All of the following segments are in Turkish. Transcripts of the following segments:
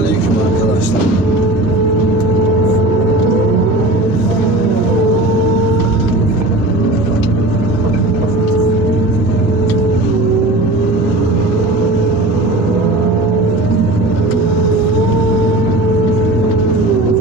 Aleyküm arkadaşlar.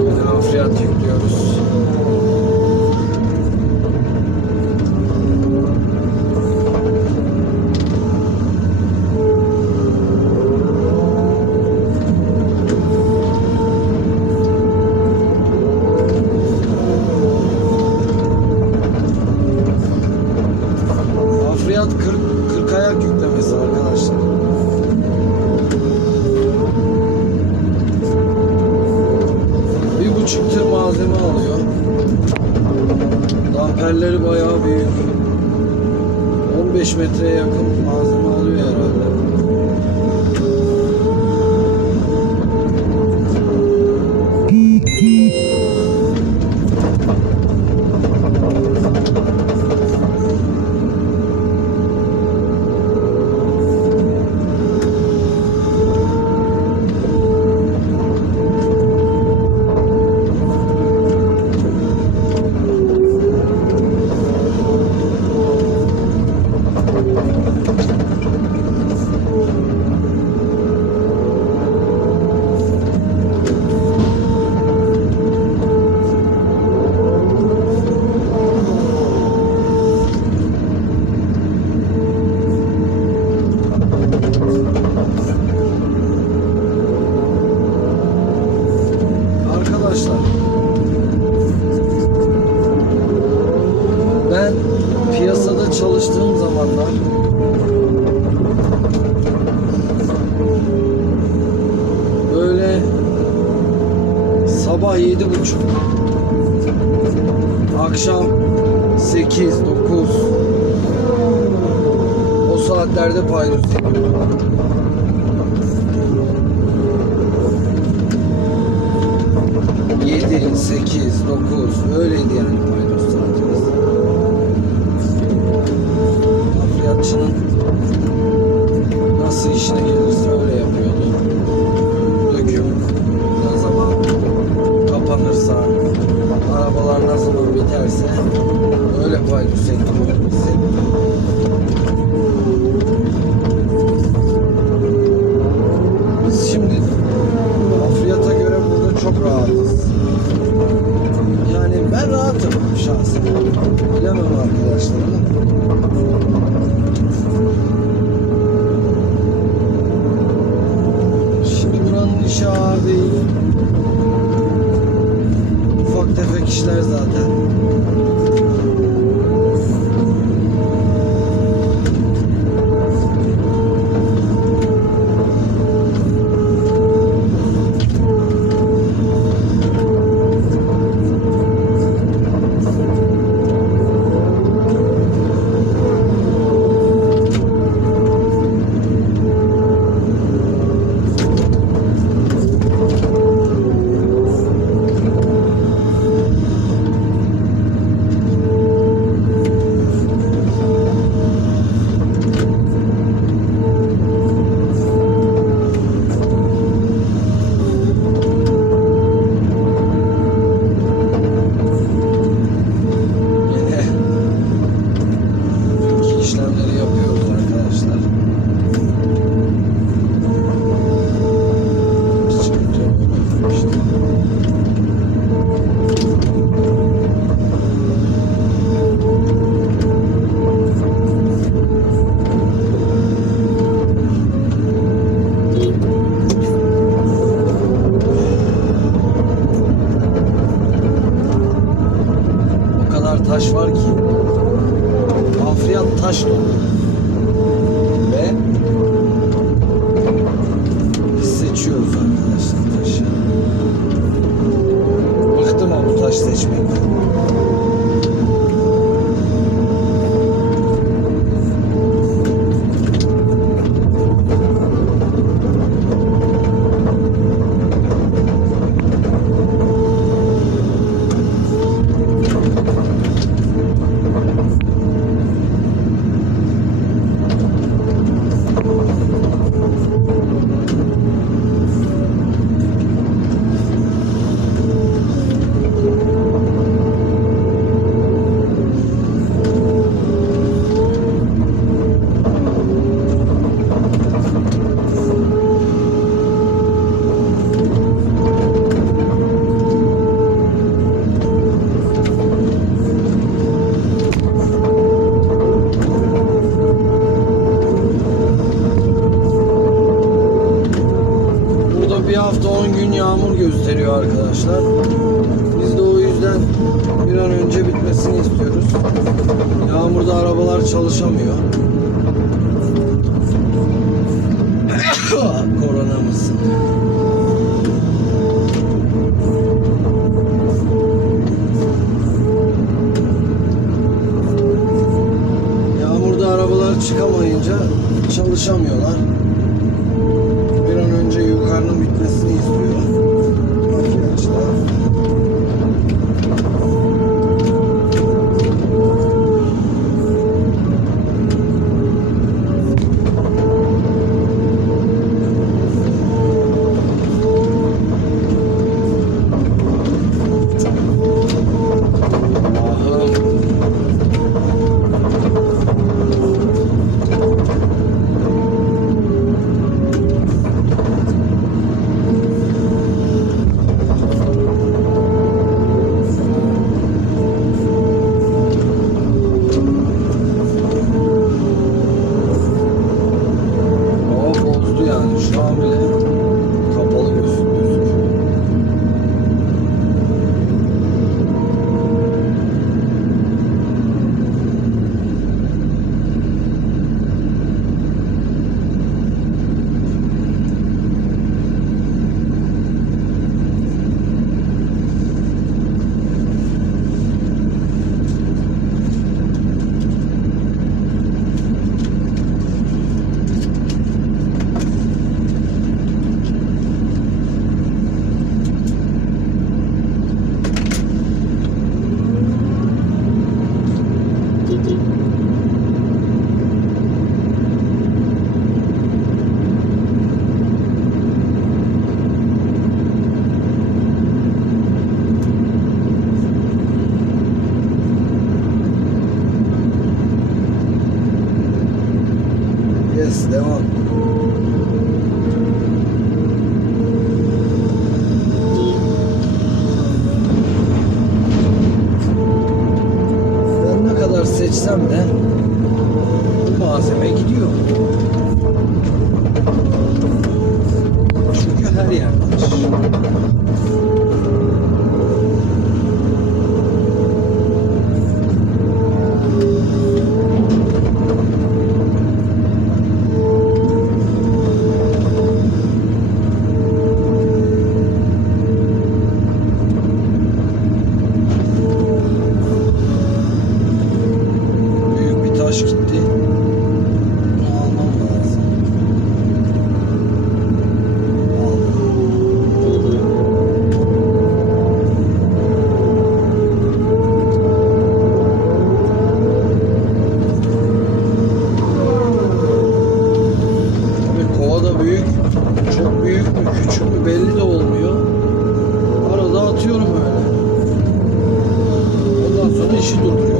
Yine fiyat yüklüyoruz. Fiyat 40 ayak yüklemesi arkadaşlar. Bir buçuk tır malzeme alıyor. Damperleri bayağı büyük. 15 metreye yakın malzeme alıyor herhalde. Arkadaşlar, ben piyasada çalıştığım zamanlar böyle sabah 7:30, akşam 8-9 o saatlerde paydos yapıyordum. 7, 8, 9 öyleydi yani paydos saatimiz. Fiyatçının nasıl işine gelirse öyle yapıyordu. Döküm ne zaman kapanırsa, arabalar ne zaman biterse öyle paydos ekliyordu bizi. Biz şimdi fiyata göre burada çok rahatız. Yani ben rahatım şahsen. Bilemem arkadaşlarım. Şimdi buranın işi ağır değil. Ufak tefek işler zaten. İşlemleri yapıyoruz arkadaşlar. O kadar taş var ki. Fiyat taş dolu ve biz seçiyoruz arkadaşlar taşı. Bıktım ama taş seçmekten. hafta 10 gün yağmur gösteriyor arkadaşlar. Biz de o yüzden bir an önce bitmesini istiyoruz. Yağmurda arabalar çalışamıyor. Korona mısın? Yağmurda arabalar çıkamayınca çalışamıyorlar. Bir an önce yukarının bitmesini istiyor. Arkadaşlar. Şu an bile kapalı gözüküyor. Yes, devam. Ben ne kadar seçsem de bu malzeme gidiyor. Çünkü her yerde aç. Taş gitti. Bunu almam lazım. Tabii kova da büyük. Çok büyük mü küçük mü belli de olmuyor. Arada atıyorum öyle. Ondan sonra işi durduruyorlar.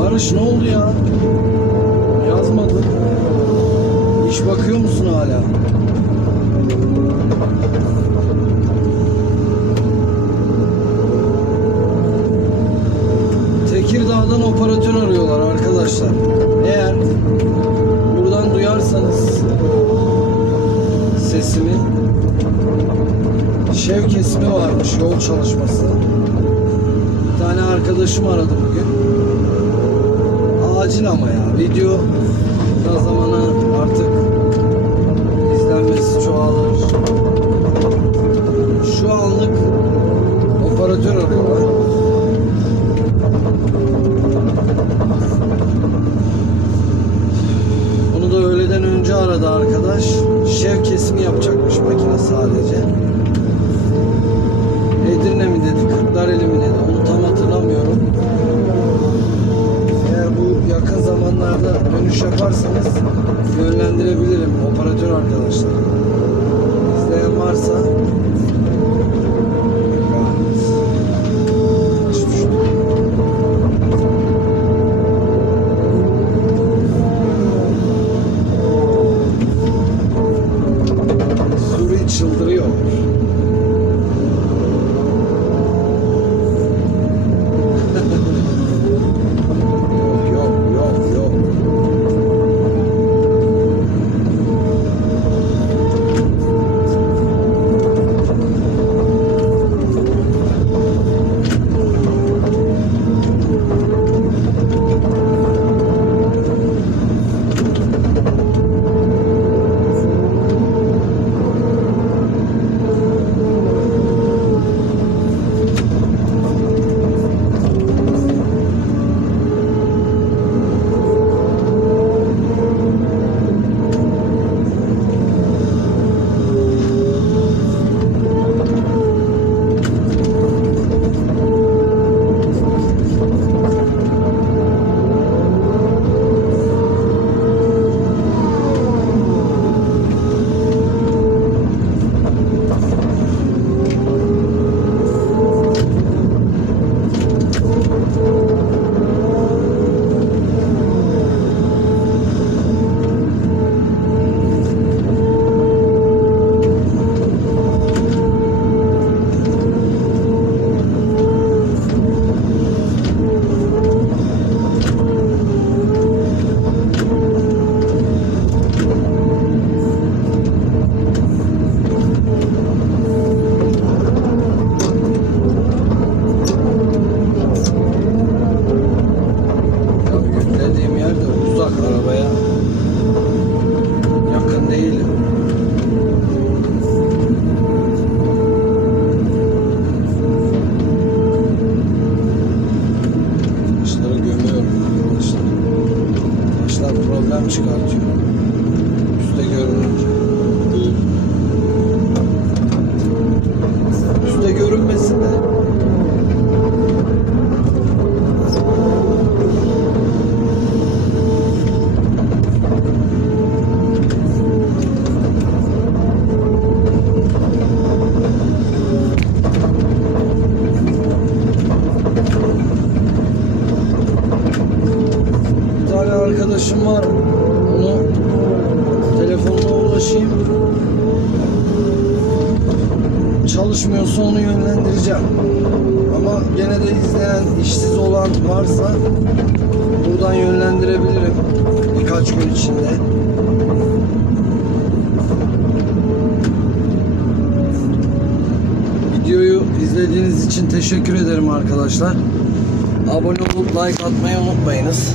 Barış ne oldu ya? Yazmadın. İş bakıyor musun hala? Tekirdağ'dan operatör arıyorlar arkadaşlar. Eğer buradan duyarsanız sesimi, şev kesimi varmış, yol çalışması. Bir tane arkadaşım aradı bugün. Acil ama ya. Video daha zamana artık izlenmesi çoğalır. Şu anlık operatör arıyorlar. Bunu da öğleden önce aradı arkadaş. Şev kesimi yapacakmış makine sadece. Edirne mi dedi, Kırklareli mi dedi, onu tam hatırlamıyorum. Eğer bu yakın zamanlarda dönüş yaparsanız yönlendirebilirim operatör arkadaşlar. çalışmıyorsa onu yönlendireceğim. Ama gene de izleyen, işsiz olan varsa buradan yönlendirebilirim birkaç gün içinde. Videoyu izlediğiniz için teşekkür ederim arkadaşlar. Abone olup like atmayı unutmayınız.